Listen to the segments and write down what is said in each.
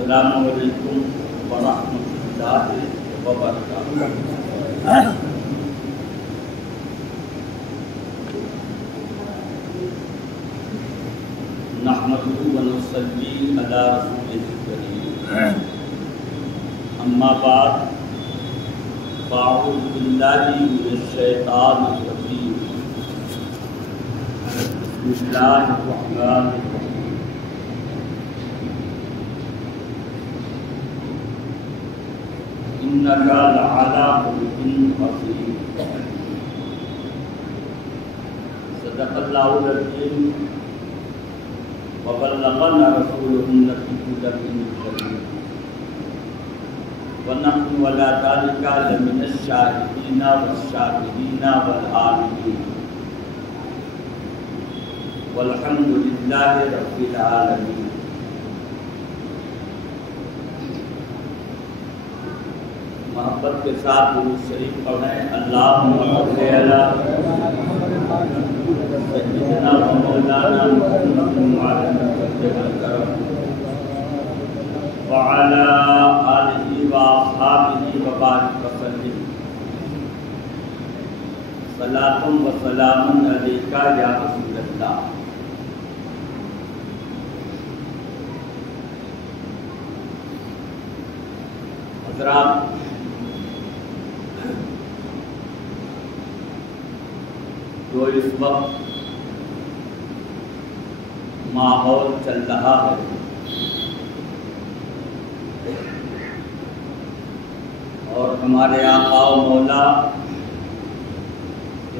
السلام علیکم ورحمۃ اللہ وبرکاتہ۔ نحمده ونصلی علی رسوله الکریم، اما بعد فاعوذ باللہ من الشیطان الرجیم، بسم اللہ الرحمن الرحیم۔ انک لعلی خلق عظیم، صدق اللہ العظیم وبلغنا رسوله النبي الأمين الكريم، ونحن على ذلك لمن الشاهدين والشاكرين والعاملين، والحمد لله رب العالمين۔ محبت کے ساتھ درود شریف پڑھیں۔ اللہم صل علی سیدنا و مولانا محمد وعلی آلہ واصحابہ وبارک وسلم، صلاۃ و سلام علیک یا رسول اللہ۔ حضرات، جو اس وقت ماحول چل رہا ہے، اور ہمارے آقا و مولا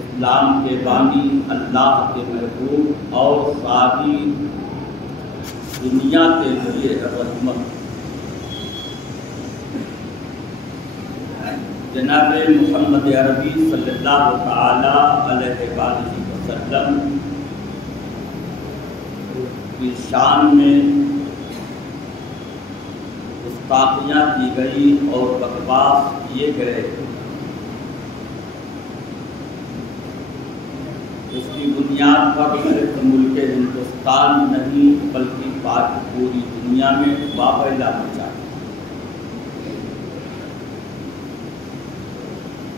اسلام کے بانی، اللہ کے محبوب اور ساری دنیا کے ذریعے رحمت جناب محمد عربی صلی اللہ تعالی علیہ وآلہ وسلم کی شان میں گستاخیاں کی گئی اور بکواس کیے گئے، اس کی بنیاد پر صرف ملک ہندوستان نہیں بلکہ پوری دنیا میں واویلا مچا،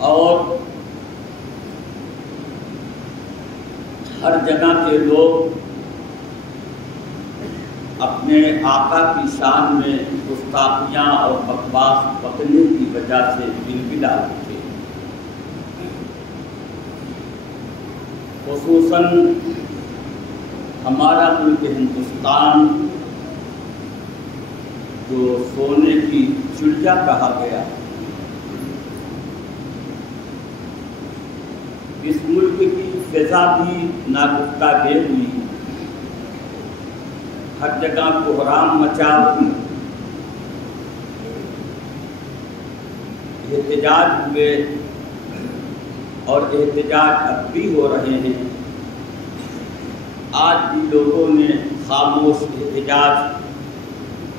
اور ہر جگہ کے لوگ اپنے آقا کی شان میں گستاخیاں اور بکواس بکنے کی وجہ سے گلگلا اٹھے۔ خصوصاً ہمارا ملک ہندوستان جو سونے کی چڑیا کہا گیا، اس ملک کی فضا بھی ناگفتہ گیر ہوئی، ہر جگہ کوہرام مچا، احتجاج ہوئے اور احتجاج اب بھی ہو رہے ہیں۔ آج بھی لوگوں نے خاموش احتجاج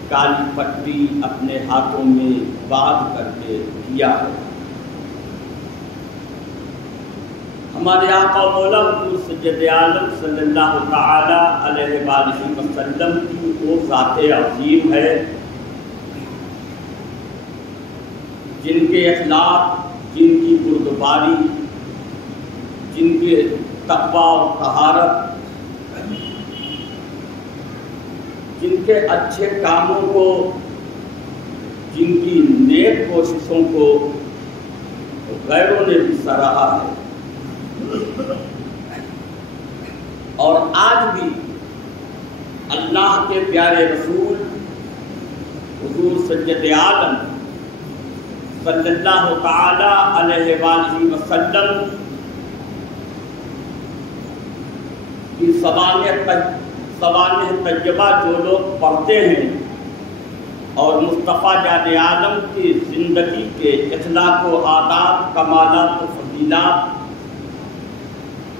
کالی پٹی اپنے ہاتھوں میں باندھ کر کے کیا ہے۔ ہمارے آقا و مولا حضور سید عالم صلی اللہ تعالی علیہ وآلہ وسلم کی وہ ذات عظیم ہے جن کے اخلاق، جن کی بردباری، جن کے تقویٰ و طہارت، جن کے اچھے کاموں کو، جن کی نیک کوششوں کو غیروں نے بھی سراہا ہے، اور آج بھی اللہ کے پیارے رسول حضور سید عالم صلی اللہ تعالی علیہ وآلہ وسلم کی سوانح طیبہ جو لوگ پڑھتے ہیں اور مصطفیٰ جان عالم کی زندگی کے اخلاق و آداب، کمالات و فضیلات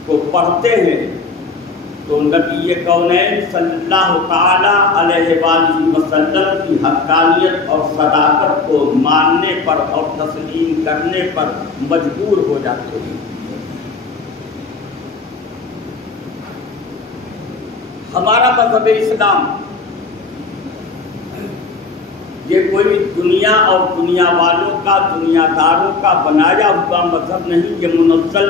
کو پڑھتے ہیں، تو نبی کونین صلی اللہ تعالی علیہ وآلہ وسلم کی حقانیت اور صداقت کو ماننے پر اور تسلیم کرنے پر مجبور ہو جاتے ہیں۔ ہمارا مذہب اسلام یہ کوئی دنیا اور دنیا والوں کا، دنیا داروں کا بنایا ہوا مذہب نہیں، یہ منزل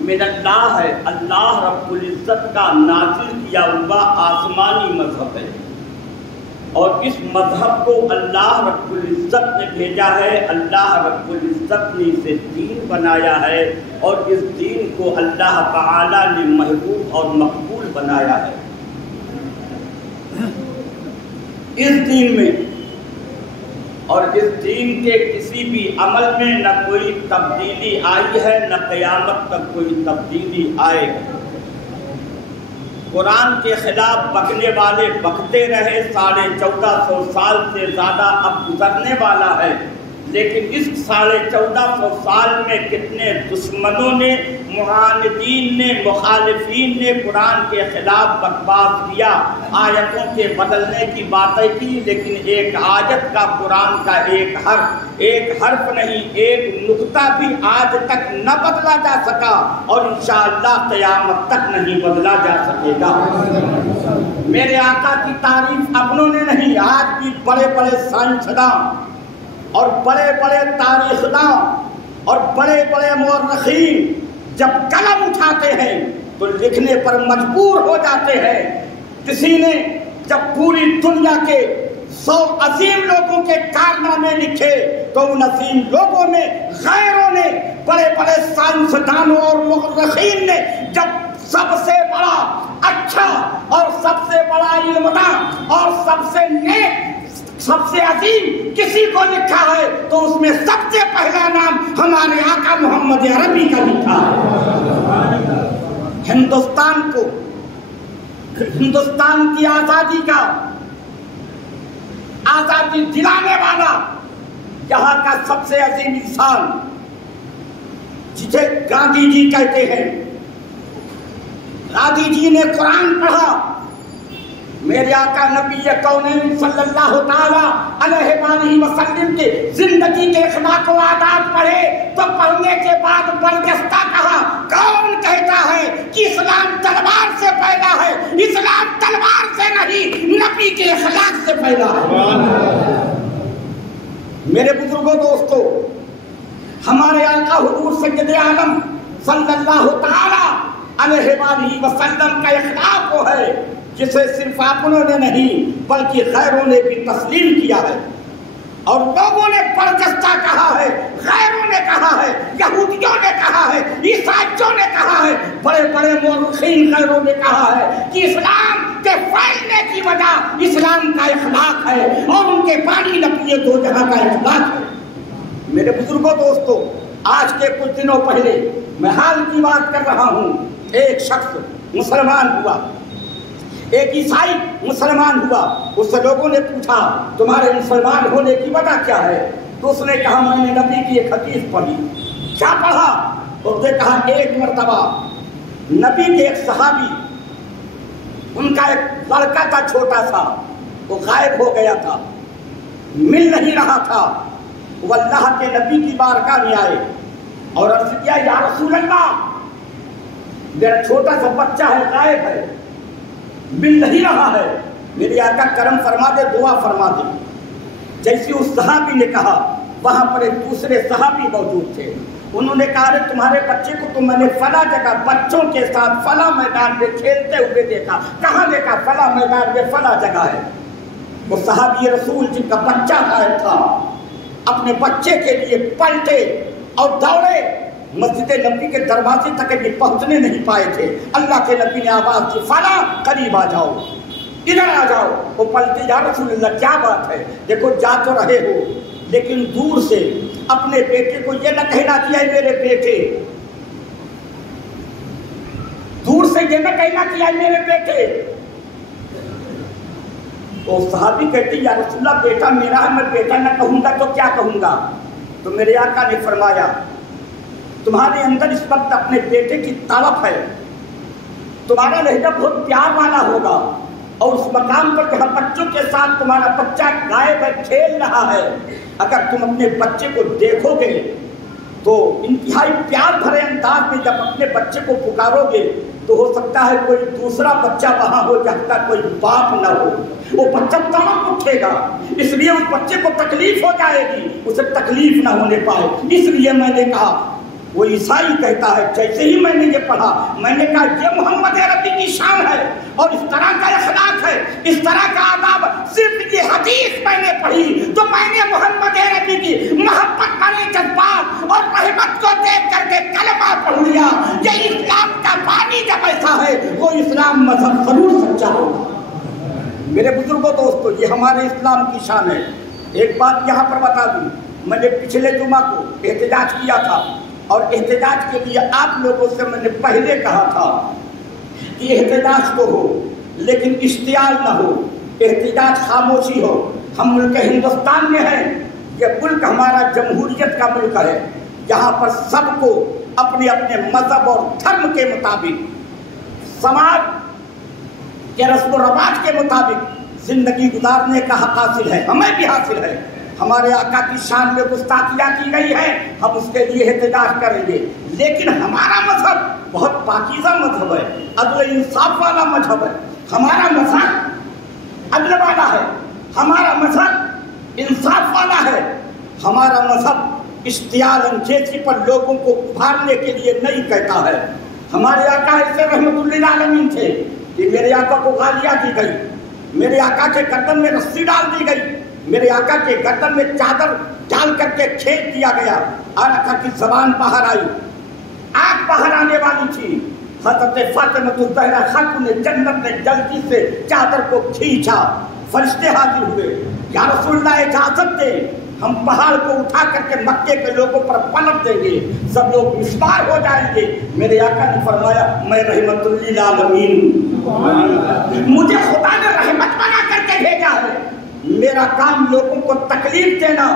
من اللہ ہے، اللہ رب العزت کا نازل کیا ہوا آسمانی مذہب ہے، اور اس مذہب کو اللہ رب العزت نے بھیجا ہے، اللہ رب العزت نے اسے دین بنایا ہے، اور اس دین کو اللہ تعالی نے محبوب اور مقبول بنایا ہے۔ اس دین میں اور اس دین کے کسی بھی عمل میں نہ کوئی تبدیلی آئی ہے، نہ قیامت تک کوئی تبدیلی آئے گا۔ قرآن کے خلاف بکنے والے بکتے رہے، 1450 سال سے زیادہ اب گزرنے والا ہے، لیکن اس 1450 سال میں کتنے دشمنوں نے، معاندین نے، مخالفین نے قرآن کے خلاف بکواس کیا، آیتوں کے بدلنے کی باتیں کی، لیکن ایک آیت کا، قرآن کا ایک حرف نہیں، ایک نقطہ بھی آج تک نہ بدلا جا سکا، اور انشاءاللہ قیامت تک نہیں بدلا جا سکے گا۔ میرے آقا کی تعریف اپنوں نے نہیں، آج بھی بڑے بڑے سائنسداں اور بڑے بڑے تاریخ داں اور بڑے بڑے مورخین جب قلم اٹھاتے ہیں تو لکھنے پر مجبور ہو جاتے ہیں۔ کسی نے جب پوری دنیا کے 100 عظیم لوگوں کے کارنامے لکھے تو ان عظیم لوگوں میں غیروں نے، بڑے بڑے سائنسدانوں اور مورخین نے جب سب سے بڑا اچھا اور سب سے بڑا علمداں اور سب سے نیک، سب سے عظیم کسی کو لکھا ہے تو اس میں سب سے پہلا نام ہمارے آقا محمد عربی کا لکھا ہے۔ ہندوستان کو، ہندوستان کی آزادی کا، آزادی دلانے والا یہاں کا سب سے عظیم انسان جسے گاندھی جی کہتے ہیں، گاندھی جی نے قرآن پڑھا، میرے آقا نبی کونین صلی اللہ تعالی علیہ وآلہ وسلم کے زندگی کے اخلاق و عادات پڑھے تو پڑھنے کے بعد برجستہ کہا، کون کہتا ہے کہ اسلام تلوار سے پیدا ہے؟ اسلام تلوار سے نہیں، نبی کے اخلاق سے پیدا ہے۔ میرے بزرگوں، دوستو، ہمارے آقا حضور سید عالم صلی اللہ تعالی علیہ وآلہ وسلم کا اخلاق وہ ہے جسے صرف اپنوں نے نہیں بلکہ غیروں نے بھی تسلیم کیا ہے، اور لوگوں نے برجستہ کہا ہے، غیروں نے کہا ہے، یہودیوں نے کہا ہے، عیسائیوں نے کہا ہے، بڑے بڑے مورخین غیروں نے کہا ہے کہ اسلام کے پھیلنے کی وجہ اسلام کا اخلاق ہے، اور ان کے بانی نبی دو جہاں کا اخلاق ہے۔ میرے بزرگوں، دوستو، آج کے کچھ دنوں پہلے میں حال کی بات کر رہا ہوں، ایک شخص مسلمان ہوا، ایک عیسائی مسلمان ہوا، اس سے لوگوں نے پوچھا تمہارے مسلمان ہونے کی وجہ کیا ہے؟ تو اس نے کہا میں نے نبی کی ایک حدیث پڑھی۔ کیا پڑھا؟ اس نے کہا ایک مرتبہ نبی کے ایک صحابی، ان کا ایک لڑکا تھا چھوٹا سا، وہ غائب ہو گیا تھا، مل نہیں رہا تھا، وہ اللہ کے نبی کی بارگاہ میں آئے اور عرض کیا یا رسول اللہ، میرا چھوٹا سا بچہ ہے، غائب ہے، مل نہیں رہا ہے، میرے آقا کرم فرما دے، دعا فرما دے۔ جیسے اس صحابی نے کہا، وہاں پر ایک دوسرے صحابی موجود تھے، انہوں نے کہا کہ تمہارے بچے کو تو میں نے فلاں جگہ بچوں کے ساتھ فلاں میدان میں کھیلتے ہوئے دیکھا۔ کہاں دیکھا؟ فلاں میدان میں فلاں جگہ ہے۔ وہ صحابی رسول جن کا بچہ غائب تھا اپنے بچے کے لیے پلٹے اور دوڑے، مسجد نبی کے دروازے تک بھی پہنچنے نہیں پائے تھے۔ اللہ کے نبی نے آواز دی، فلاں قریب آ جاؤ، ادھر آ جاؤ۔ وہ پلٹے، یا رسول اللہ کیا بات ہے؟ دیکھو جا تو رہے ہو لیکن دور سے اپنے بیٹے کو یہ نہ کہنا کہ اے میرے بیٹے، دور سے یہ نہ کہنا کہ اے میرے بیٹے۔ تو صحابی کہتے یا رسول اللہ بیٹا میرا ہے، میں بیٹا نہ کہوں گا تو کیا کہوں گا؟ تو میرے آقا نے فرمایا تمہارے اندر اس وقت اپنے بیٹے کی طلب ہے، تمہارا لہجہ بہت پیار والا ہوگا، اور اس مقام پر جہاں بچوں کے ساتھ تمہارا بچہ غائب ہے، کھیل رہا ہے، اگر تم اپنے بچے کو دیکھو گے تو انتہائی پیار بھرے انداز میں جب اپنے بچے کو پکارو گے تو ہو سکتا ہے کوئی دوسرا بچہ وہاں ہو جہاں کا کوئی باپ نہ ہو، وہ بچہ تڑپ اٹھے گا، اس لیے اس بچے کو تکلیف ہو جائے گی، اسے تکلیف نہ ہونے پائے۔ اس لیے میں نے کہا، وہ عیسائی کہتا ہے، جیسے ہی میں نے یہ پڑھا میں نے کہا یہ محمد عربی کی شان ہے اور اس طرح کا اخلاق ہے، اس طرح کا آداب۔ صرف یہ حدیث میں نے پڑھی تو میں نے محمد عربی کی محبت بھرے جذبات اور رحمت کو دیکھ کر کے کلمہ پڑھ لیا۔ یہ اسلام کا پانی جب ایسا ہے وہ اسلام مذہب ضرور سچا ہوگا۔ میرے بزرگوں دوستو، یہ ہمارے اسلام کی شان ہے۔ ایک بات یہاں پر بتا دوں، میں نے پچھلے جمعہ کو احتجاج کیا تھا اور احتجاج کے لیے آپ لوگوں سے میں نے پہلے کہا تھا کہ احتجاج تو ہو لیکن اشتعال نہ ہو، احتجاج خاموشی ہو۔ ہم ملک ہندوستان میں ہیں، یہ ملک ہمارا جمہوریت کا ملک ہے، یہاں پر سب کو اپنے اپنے مذہب اور دھرم کے مطابق، سماج کے رسم و رواج کے مطابق زندگی گزارنے کا حق حاصل ہے، ہمیں بھی حاصل ہے۔ ہمارے آقا کی شان میں گستاخیاں کی گئی ہے، ہم اس کے لیے احتجاج کریں گے، لیکن ہمارا مذہب بہت پاکیزہ مذہب ہے، عدل انصاف والا مذہب ہے۔ ہمارا مذہب عدل والا ہے، ہمارا مذہب انصاف والا ہے، ہمارا مذہب اشتعال انگیزی پر لوگوں کو ابھارنے کے لیے نہیں کہتا ہے۔ ہمارے آقا ایسے رحمت للعالمین تھے کہ میرے آقا کو گالیاں دی گئی، میرے آقا کے گردن میں رسی ڈال دی گئی، میرے آقا کے گردن میں چادر ڈال کر کے کھینچ دیا گیا، اور آقا کی زبان باہر آئی، آگ باہر آنے والی تھی۔ حضرت فاطمہ الزہرا خاتون جنت نے جلدی سے چادر کو کھینچا، فرشتے حاضر ہوئے، یا رسول اللہ اجازت دے، ہم پہاڑ کو اٹھا کر کے مکے کے لوگوں پر پلٹ دیں گے، سب لوگ مسمار ہو جائیں گے۔ میرے آقا نے فرمایا میں رحمت للعالمین ہوں، مجھے خدا نے رحمت بنا کر کے بھیجا ہے، میرا کام لوگوں کو تکلیف دینا،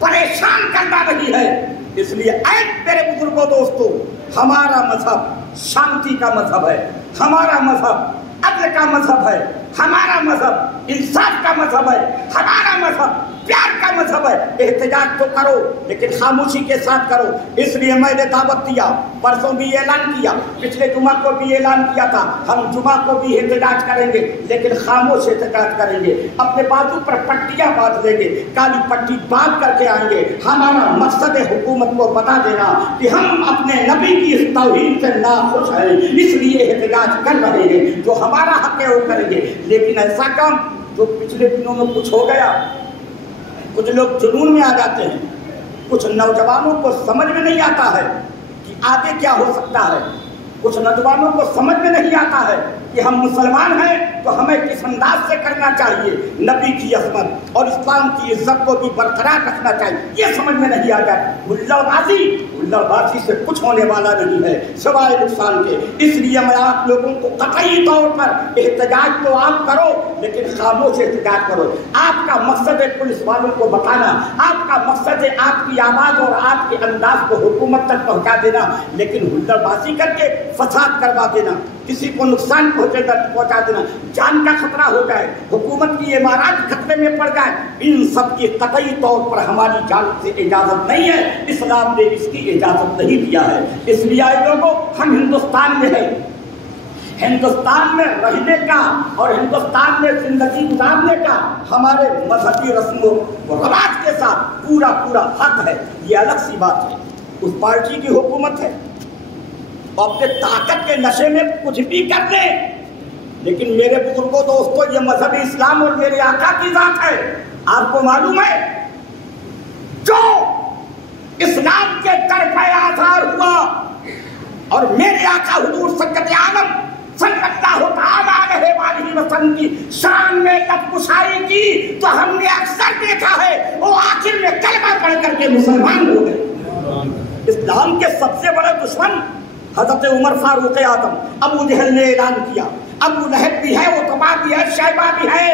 پریشان کرنا نہیں ہے۔ اس لیے اے میرے بزرگوں دوستو، ہمارا مذہب شانتی کا مذہب ہے، ہمارا مذہب عدل کا مذہب ہے، ہمارا مذہب انصاف کا مذہب ہے، ہمارا مذہب پیار کا مذہب ہے۔ احتجاج تو کرو لیکن خاموشی کے ساتھ کرو۔ اس لیے میں نے دعوت دیا، پرسوں بھی اعلان کیا، پچھلے جمعہ کو بھی اعلان کیا تھا، ہم جمعہ کو بھی احتجاج کریں گے لیکن خاموش احتجاج کریں گے، اپنے بازو پر پٹیاں باندھ لیں گے، کالی پٹی باندھ کر کے آئیں گے۔ ہمارا مقصد حکومت کو بتا دینا کہ ہم اپنے نبی کی اس توہین سے ناخوش ہیں، اس لیے احتجاج کر رہے ہیں، جو ہمارا حق ہے وہ کریں گے۔ لیکن ایسا کام جو پچھلے دنوں میں کچھ ہو گیا، کچھ لوگ جنون میں آ جاتے ہیں، کچھ نوجوانوں کو سمجھ میں نہیں آتا ہے کہ آگے کیا ہو سکتا ہے، کچھ نوجوانوں کو سمجھ میں نہیں آتا ہے کہ ہم مسلمان ہیں تو ہمیں کس انداز سے کرنا چاہیے، نبی کی عظمت اور اسلام کی عزت کو بھی برقرار رکھنا چاہیے، یہ سمجھ میں نہیں آ جائے۔ ہلڑ بازی سے کچھ ہونے والا نہیں ہے سوائے نقصان کے۔ اس لیے میں آپ لوگوں کو قطعی طور پر احتجاج تو آپ کرو لیکن خاموش احتجاج کرو۔ آپ کا مقصد ہے پولیس والوں کو بتانا، آپ کا مقصد ہے آپ کی آواز اور آپ کے انداز کو حکومت تک پہنچا دینا، لیکن ہلڑ بازی کر کے فساد کروا دینا، کسی کو نقصان پہنچا دینا، جان کا خطرہ ہو جائے، حکومت کی عمارات خطرے میں پڑ جائے، ان سب کی قطعی طور پر ہماری جانب سے اجازت نہیں ہے، اسلام نے اس کی اجازت نہیں دیا ہے۔ اس لیے آئے لوگوں، ہم ہندوستان میں ہیں، ہندوستان میں رہنے کا اور ہندوستان میں زندگی گزارنے کا ہمارے مذہبی رسم و رواج کے ساتھ پورا حق ہے، یہ الگ سی بات ہے۔ اس پارٹی کی حکومت ہے اور اپنے طاقت کے نشے میں کچھ بھی کر لیں، لیکن میرے بزرگوں دوستوں یہ مذہب اسلام اور میرے آقا کی ذات ہے۔ آپ کو معلوم ہے جو اسلام کے در پہ آزار ہوا اور میرے آقا حضور سید عالم صلی اللہ تعالیٰ علیہ وآلہ وسلم کی شان میں لب کشائی کی تو ہم نے اکثر دیکھا ہے وہ آخر میں کلمہ پڑھ کر کے مسلمان ہو گئے۔ اسلام کے سب سے بڑے دشمن حضرت عمر فاروق اعظم، ابو جہل نے اعلان کیا، ابو لہب بھی ہے، عتبہ بھی ہے، شیبہ بھی ہے،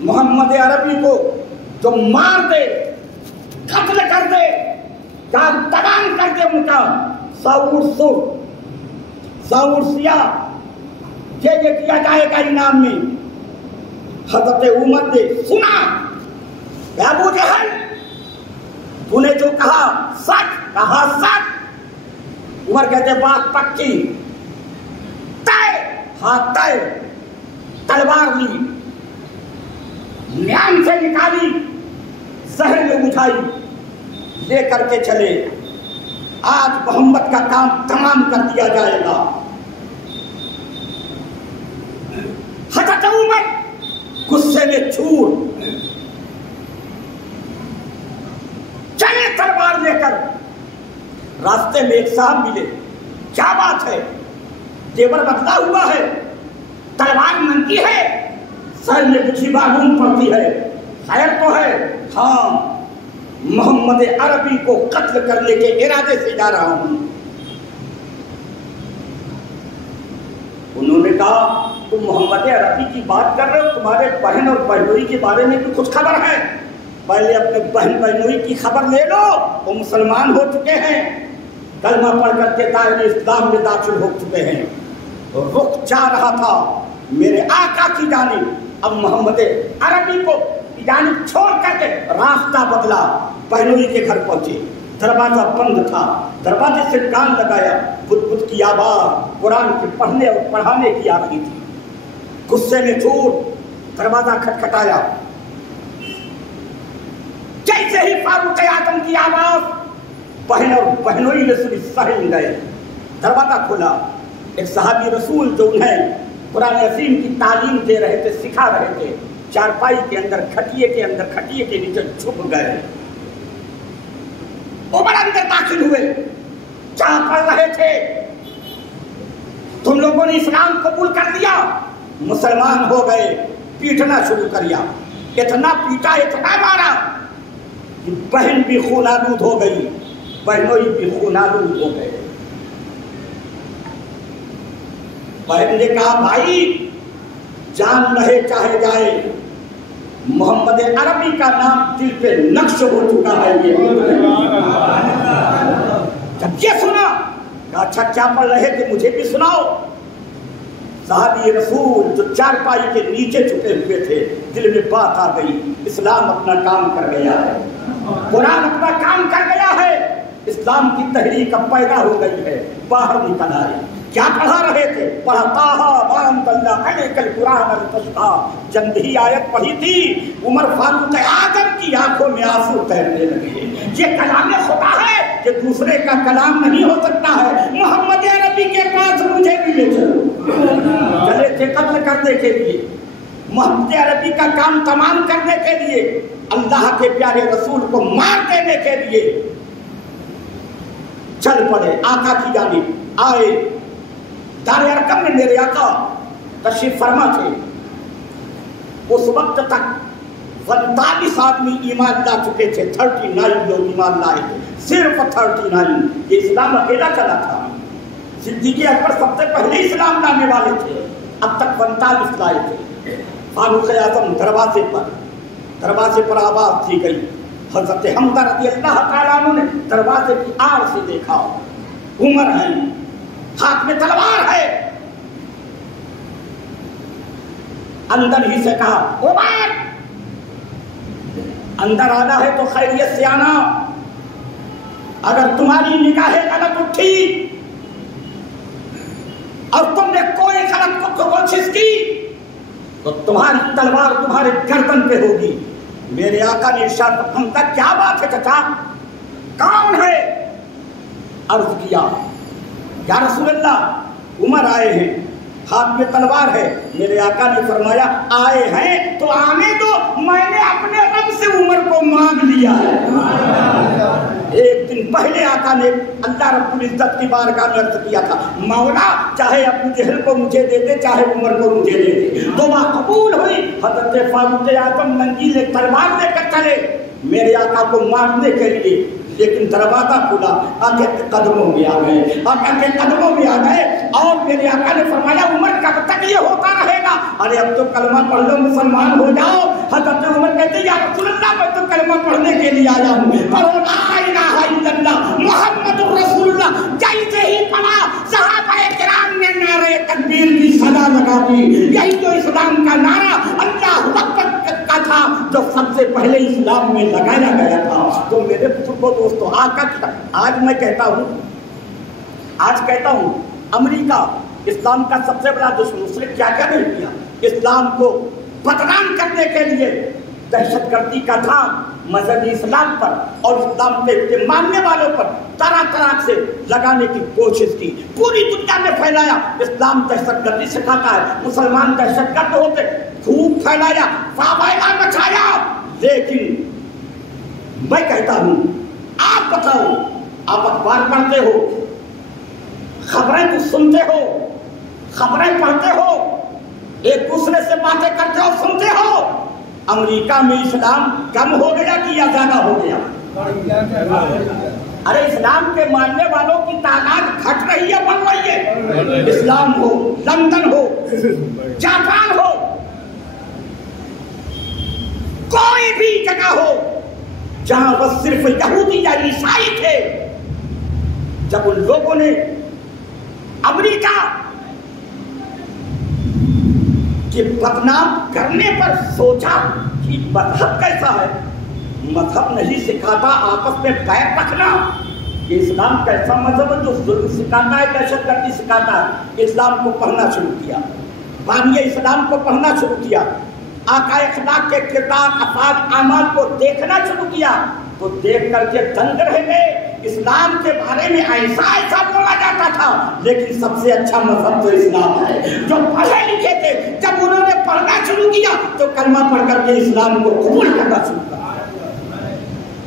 محمد عربی کو جو مار دے، قتل کر دے، جان تمام کر دے، ان کا سور سیاہ یہ دیا جائے گا انعام میں۔ حضرت عمر نے سنا کہ ابو جہل تو نے جو کہا سچ، کہا سچ۔ عمر کہتے بات پکی، ہاتھ دائے تلوار لی، نیام سے نکالی، زہر میں بجھائی، لے کر کے چلے، آج محمد کا کام تمام کر دیا جائے گا۔ حضرت عمر غصے میں چھوٹ چلے تلوار لے کر، راستے میں ایک صاحب ملے، کیا بات ہے؟ زیور بدلا ہوا ہے، تلوار ننگی ہے، سر میں کچھ معلوم پڑتی ہے، خیر تو ہے؟ ہاں، محمد عربی کو قتل کرنے کے ارادے سے جا رہا ہوں۔ انہوں نے کہا تم محمد عربی کی بات کر رہے ہو، تمہارے بہن اور بہنوئی کے بارے میں بھی کچھ خبر ہے؟ پہلے اپنے بہن بہنوئی کی خبر لے لو، وہ مسلمان ہو چکے ہیں، کلمہ پڑھ کر کے دائرے اسلام میں داخل ہو چکے ہیں۔ رخ جا رہا تھا میرے آقا کی جانب، اب محمد عربی کو جانب چھوڑ کر کے راستہ بدلا، بہنوئی کے گھر پہنچے، دروازہ بند تھا، دروازے سے کان لگایا، بدھ بدھ کی آواز قرآن کے پڑھنے اور پڑھانے کی آ رہی تھی۔ غصے میں چھوٹ دروازہ کھٹکھٹایا، جیسے ہی فاروق اعظم کی آواز بہن اور بہنوئی نے سنی، سہم گئے، دروازہ کھولا۔ ایک صحابی رسول جو انہیں قرآن عظیم کی تعلیم دے رہے تھے، سکھا رہے تھے، چارپائی کے اندر، کھٹیے کے اندر، کھٹیے کے نیچے چھپ گئے۔ عمر اندر داخل ہوئے، کیا پڑھ رہے تھے؟ تم لوگوں نے اسلام قبول کر لیا، مسلمان ہو گئے، پیٹنا شروع کیا، اتنا پیٹا، اتنا مارا کہ بہن بھی خون آلود ہو گئی، بہنوئی بھی خون آلود ہو گئے۔ بہن نے کہا بھائی جان رہے چاہے جائے، محمد عربی کا نام دل پہ نقش ہو چکا ہے۔ جب یہ سنا کہا اچھا کیا پڑھ رہے تھے، مجھے بھی سناؤ۔ صحابی رسول جو چارپائی کے نیچے چھپے ہوئے تھے، دل میں بات آ گئی، اسلام اپنا کام کر گیا ہے، قرآن اپنا کام کر گیا ہے، اسلام کی تحریک اب پیدا ہو گئی ہے، باہر نکل آئے۔ کیا پڑھا رہے تھے؟ پڑھتا القرآن الفصحى، چند ہی آیت پڑھی تھی، عمر فاروق اعظم کی آنکھوں میں آنسو تیرنے لگے۔ یہ کلام خدا ہے، یہ دوسرے کا کلام نہیں ہو سکتا ہے، محمد عربی کے پاس مجھے بھی لے چلو۔ چلے تھے قتل کرنے کے لیے، محمد عربی کا کام تمام کرنے کے لیے، اللہ کے پیارے رسول کو مار دینے کے لیے چل پڑے، آقا کی جانب آئے۔ دار ارقم میں میرے آقا تشریف فرما تھے، اس وقت تک 45 آدمی ایمان لا چکے تھے، 39 لوگ ایمان لائے تھے، صرف 39۔ یہ اسلام اکیلا چلا تھا، صدیق اکبر سب سے پہلے اسلام لانے والے تھے، اب تک 45 لائے تھے۔ فاروق اعظم دروازے پر آواز دی گئی، حضرت حمزہ رضی اللہ تعالیٰ عنہ نے دروازے کی آڑ سے دیکھا، عمر ہے، ہاتھ میں تلوار ہے، اندر ہی سے کہا عمر اندر آنا ہے تو خیریت سے آنا، اگر تمہاری نگاہیں غلط اٹھی اور تم نے کوئی غلط کوشش کی تو تمہاری تلوار تمہارے گردن پہ ہوگی۔ میرے آقا نے ارشاد فرمایا کیا بات ہے چچا، کون ہے؟ عرض کیا یا رسول اللہ عمر آئے ہیں، ہاتھ میں تلوار ہے۔ میرے آقا نے فرمایا آئے ہیں تو آنے دو، میں نے اپنے رب سے عمر کو مانگ لیا ہے۔ ایک دن پہلے آقا نے اللہ رب العزت کی بارگاہ میں عرض کیا تھا مولا چاہے ابو جہل کو مجھے دے دے، چاہے عمر کو مجھے دے دے۔ دعا قبول ہوئی، حضرت فاروق اعظم ننگیلے تلوار لے کر چلے میرے آقا کو مارنے کے لیے، لیکن دروازہ کھلا، آقا کے قدموں میں آ گئے، آقا کے قدموں میں آ گئے، اور میرے آقا نے فرمایا عمر کب تک یہ ہوتا رہے گا؟ ارے اب تو کلمہ پڑھ لو، مسلمان ہو جاؤ۔ حضرت عمر کہتے ہیں یا رسول اللہ میں تو کلمہ پڑھنے کے لیے آیا ہوں، پڑھو لا الہ الا اللہ محمد رسول اللہ۔ جیسے ہی پڑھا صحابہ کرام نے نعرہ تکبیر کی صدا لگا دی، یہی تو اسلام کا نعرہ اللہ اکبر کا تھا جو سب سے پہلے اسلام میں لگایا گیا تھا۔ تو میرے بزرگوں دوستو، آج میں کہتا ہوں امریکہ اسلام کا سب سے بڑا دشمن، اس نے کیا کیا نہیں کیا اسلام کو بدنام کرنے کے لیے، دہشت گردی کا تھا مذہبی اسلام پر اور اسلام کے ماننے والوں پر طرح طرح سے لگانے کی کوشش کی، پوری دنیا میں پھیلایا اسلام دہشت گردی سکھاتا ہے، مسلمان دہشت گرد ہوتے، خوب پھیلایا، فاوائلہ مچایا۔ لیکن میں کہتا ہوں آپ بتاؤ، آپ اخبار پڑھتے ہو، خبریں تو سنتے ہو، خبریں پڑھتے ہو، ایک دوسرے سے باتیں کرتے ہو، سنتے ہو، امریکہ میں اسلام کم ہو گیا کہ یا زیادہ ہو گیا؟ ارے اسلام کے ماننے والوں کی تعداد گھٹ رہی ہے، بڑھ رہی ہے۔ اسلام ہو، لندن ہو، جاپان ہو، کوئی بھی جگہ ہو جہاں وہ صرف یہودی یا عیسائی تھے، جب ان لوگوں نے امریکہ کہ بدنام کرنے پر سوچا کہ مذہب کیسا ہے، مذہب نہیں سکھاتا آپس میں پیر رکھنا، یہ اسلام کیسا مذہب ہے جو ظلم سکھاتا ہے، دہشت گردی سکھاتا ہے۔ اسلام کو پڑھنا شروع کیا، بانی اسلام کو پڑھنا شروع کیا، آقا اخلاق کے کردار، افعال، اعمال کو دیکھنا شروع کیا، تو دیکھ کر کے دنگ رہ گئے۔ اسلام کے بارے میں ایسا ایسا بولا جاتا تھا، لیکن سب سے اچھا مذہب تو اسلام ہے۔ جو پڑھے لکھے تھے جب انہوں نے پڑھنا شروع کیا تو کلمہ پڑھ کر کے اسلام کو قبول کرنا شروع کیا۔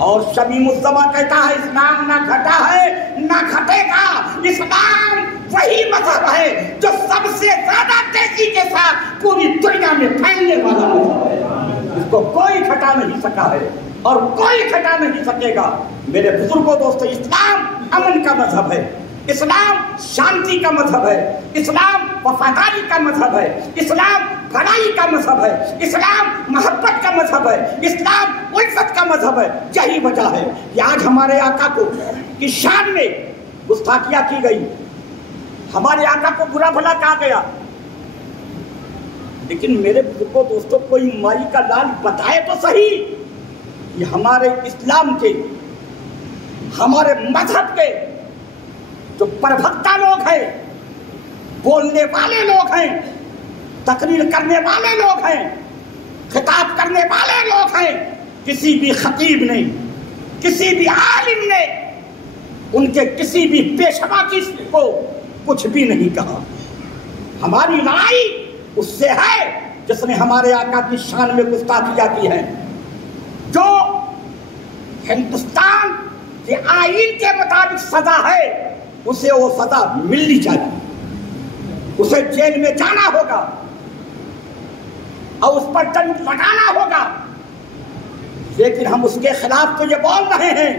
اور شمیم الزمان کہتا ہے اسلام نہ گھٹا ہے نہ گھٹے گا، اسلام وہی مذہب ہے جو سب سے زیادہ تیزی کے ساتھ پوری دنیا میں پھیلنے والا مذہب ہے، اس کو کوئی گھٹا نہیں سکا ہے اور کوئی گھٹا نہیں سکے گا۔ میرے بزرگوں دوستو، اسلام امن کا مذہب ہے، اسلام شانتی کا مذہب ہے، اسلام وفاداری کا مذہب ہے، اسلام بھلائی کا مذہب ہے، اسلام محبت کا مذہب ہے، اسلام الفت کا مذہب ہے۔ یہی وجہ ہے کہ آج ہمارے آقا کو کی شان میں گستاخیاں کی گئی، ہمارے آقا کو برا بھلا کہا گیا، لیکن میرے بزرگوں دوستوں کوئی مائی کا لال بتائے تو صحیح کہ ہمارے اسلام کے، ہمارے مذہب کے جو پروکتا لوگ ہیں، بولنے والے لوگ ہیں، تقریر کرنے والے لوگ ہیں، خطاب کرنے والے لوگ ہیں، کسی بھی خطیب نے، کسی بھی عالم نے ان کے کسی بھی پیشوا کو کچھ بھی نہیں کہا۔ ہماری لڑائی اس سے ہے جس نے ہمارے آقا کی شان میں گستاخیاں کی ہے، جو ہندوستان کے آئین کے مطابق سزا ہے اسے وہ سزا ملنی چاہیے، اسے جیل میں جانا ہوگا اور اس پر دنڈ لگانا ہوگا۔ لیکن ہم اس کے خلاف تو یہ بول رہے ہیں،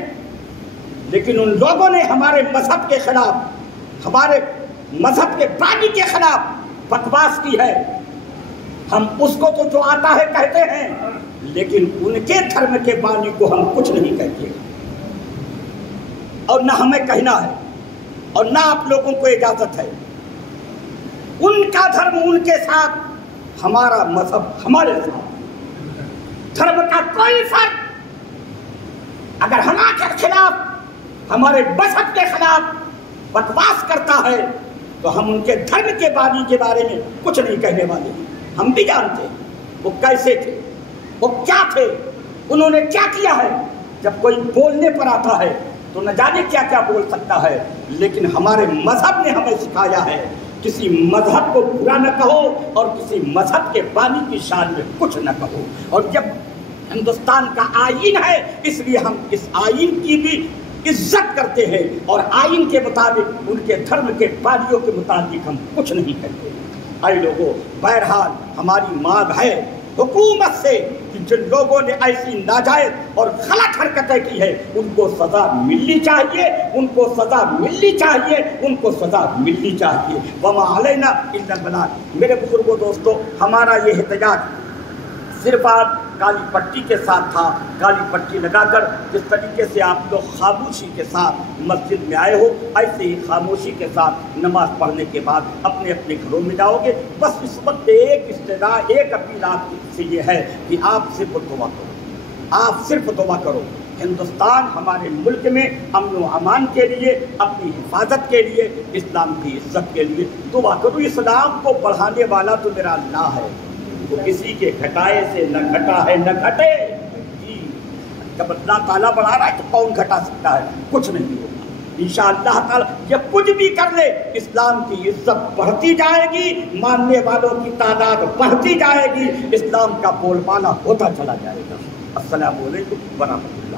لیکن ان لوگوں نے ہمارے مذہب کے خلاف، ہمارے مذہب کے بانی کے خلاف بکواس کی ہے۔ ہم اس کو تو جو آتا ہے کہتے ہیں، لیکن ان کے دھرم کے بانی کو ہم کچھ نہیں کہتے، اور نہ ہمیں کہنا ہے اور نہ آپ لوگوں کو اجازت ہے۔ ان کا دھرم ان کے ساتھ، ہمارا مذہب ہمارے ساتھ، دھرم کا کوئی فرق اگر ہمارے خلاف، ہمارے مذہب کے خلاف بکواس کرتا ہے تو ہم ان کے دھرم کے بانی کے بارے میں کچھ نہیں کہنے والے ہیں۔ ہم بھی جانتے ہیں وہ کیسے تھے، وہ کیا تھے، انہوں نے کیا کیا ہے۔ جب کوئی بولنے پر آتا ہے تو نہ جانے کیا کیا بول سکتا ہے، لیکن ہمارے مذہب نے ہمیں سکھایا ہے کسی مذہب کو برا نہ کہو اور کسی مذہب کے بانی کی شان میں کچھ نہ کہو۔ اور جب ہندوستان کا آئین ہے اس لیے ہم اس آئین کی بھی عزت کرتے ہیں، اور آئین کے مطابق ان کے دھرم کے باریوں کے مطابق ہم کچھ نہیں کرتے۔ اے لوگوں، بہرحال ہماری مانگ ہے حکومت سے کہ جن لوگوں نے ایسی ناجائز اور غلط حرکتیں کی ہے ان کو سزا ملنی چاہیے، ان کو سزا ملنی چاہیے، ان کو سزا ملنی چاہیے۔ وما علینا الا البلاغ۔ میرے بزرگوں دوستو، ہمارا یہ احتجاج صرف آج کالی پٹی کے ساتھ تھا، کالی پٹی لگا کر جس طریقے سے آپ لوگ خاموشی کے ساتھ مسجد میں آئے ہو، ایسے ہی خاموشی کے ساتھ نماز پڑھنے کے بعد اپنے اپنے گھروں میں جاؤ گے۔ بس اس وقت ایک استدعا، ایک اپیل آپ سے یہ ہے کہ آپ صرف دعا کرو، آپ صرف دعا کرو ہندوستان ہمارے ملک میں امن و امان کے لیے، اپنی حفاظت کے لیے، اسلام کی عزت کے لیے دعا کرو۔ اسلام کو بڑھانے والا تو میرا اللہ ہے، وہ کسی کے گھٹائے سے نہ گھٹا ہے نہ گھٹے۔ جی جب اللہ تعالیٰ بڑھا رہا ہے تو کون گھٹا سکتا ہے؟ کچھ نہیں ہوگا انشاءاللہ تعالیٰ۔ یہ کچھ بھی کر لے، اسلام کی عزت بڑھتی جائے گی، ماننے والوں کی تعداد بڑھتی جائے گی، اسلام کا بول بالا ہوتا چلا جائے گا۔ السلام علیکم ورحمۃ اللہ۔